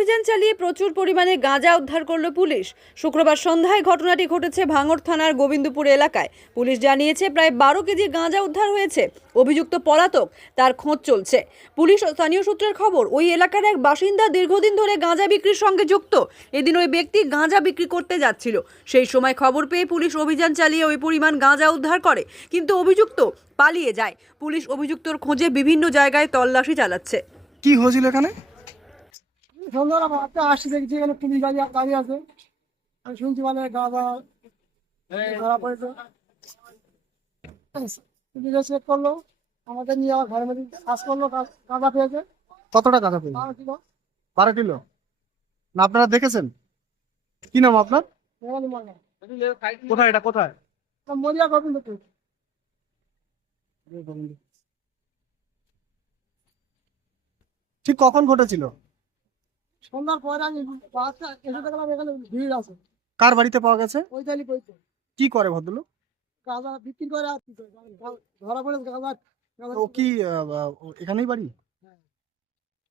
অভিযান চালিয়ে প্রচুর পরিমাণে গাঁজা উদ্ধার করল পুলিশ। শুক্রবার সন্ধ্যায় ঘটনাটি ঘটেছে ভাঙড় থানার গোবিন্দপুর এলাকায়। পুলিশ জানিয়েছে, প্রায় বারো কেজি গাঁজা উদ্ধার হয়েছে। অভিযুক্ত পলাতক, তার খোঁজ চলছে। পুলিশ ও স্থানীয় সূত্রের খবর, ওই এলাকার এক বাসিন্দা দীর্ঘদিন ধরে গাঁজা বিক্রির সঙ্গে যুক্ত। এদিন ওই ব্যক্তি গাঁজা বিক্রি করতে যাচ্ছিল। সেই সময় খবর পেয়ে পুলিশ অভিযান চালিয়ে ওই পরিমাণ গাঁজা উদ্ধার করে, কিন্তু অভিযুক্ত পালিয়ে যায়। পুলিশ অভিযুক্তর খোঁজে বিভিন্ন জায়গায় তল্লাশি চালাচ্ছে। কি হয়েছিল এখানে? সন্ধ্যাবেলা বাচ্চা আসছে দেখছি এখানে পুলিশ গাড়ি গাড়ি আছে। আমি শুনছি মানে গাঁদা ধরা পড়েছে পুলিশ চেক করল আমাদের নিয়ে আমার ঘরের মধ্যে কাজ করল গাঁদা পেয়েছে। কতটা গাঁজা পেলেন বারো কিলো। না আপনারা দেখেছেন? কি নাম আপনার? কোথায় এটা কোথায়? মরিয়া গোবিন্দপুর। ঠিক কখন ঘটেছিল? সন্ধ্যার পরে আমি এসে দেখলাম এখানে ভিড় আছে। কার বাড়িতে পাওয়া গেছে? ওই তালি পড়ছে কি করে ভদ্রলোক? বিক্রি করে আর কি করে? ধরা পড়েছে গাঁদা গাঁদা ও কি এখানেই বাড়ি? হ্যাঁ।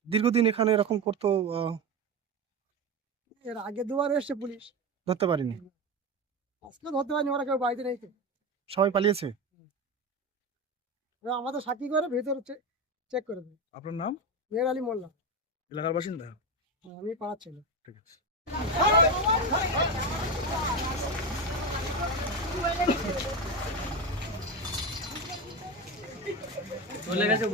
দীর্ঘদিন এখানে এরকম করতো এর আগে দুবার এসছে পুলিশ। ধরতে পারিনি। আজকে ধরতে পারিনি ওরা কেউ বাড়িতে নেই সবাই পালিয়েছে? এবার আমাদের সাক্ষী করে ভেতরে চেক করে দেবে। আপনার নাম? মেয়ের আলী মোল্লা। এলাকার বাসিন্দা? আমি পাড়ার ছেলে ঠিক আছে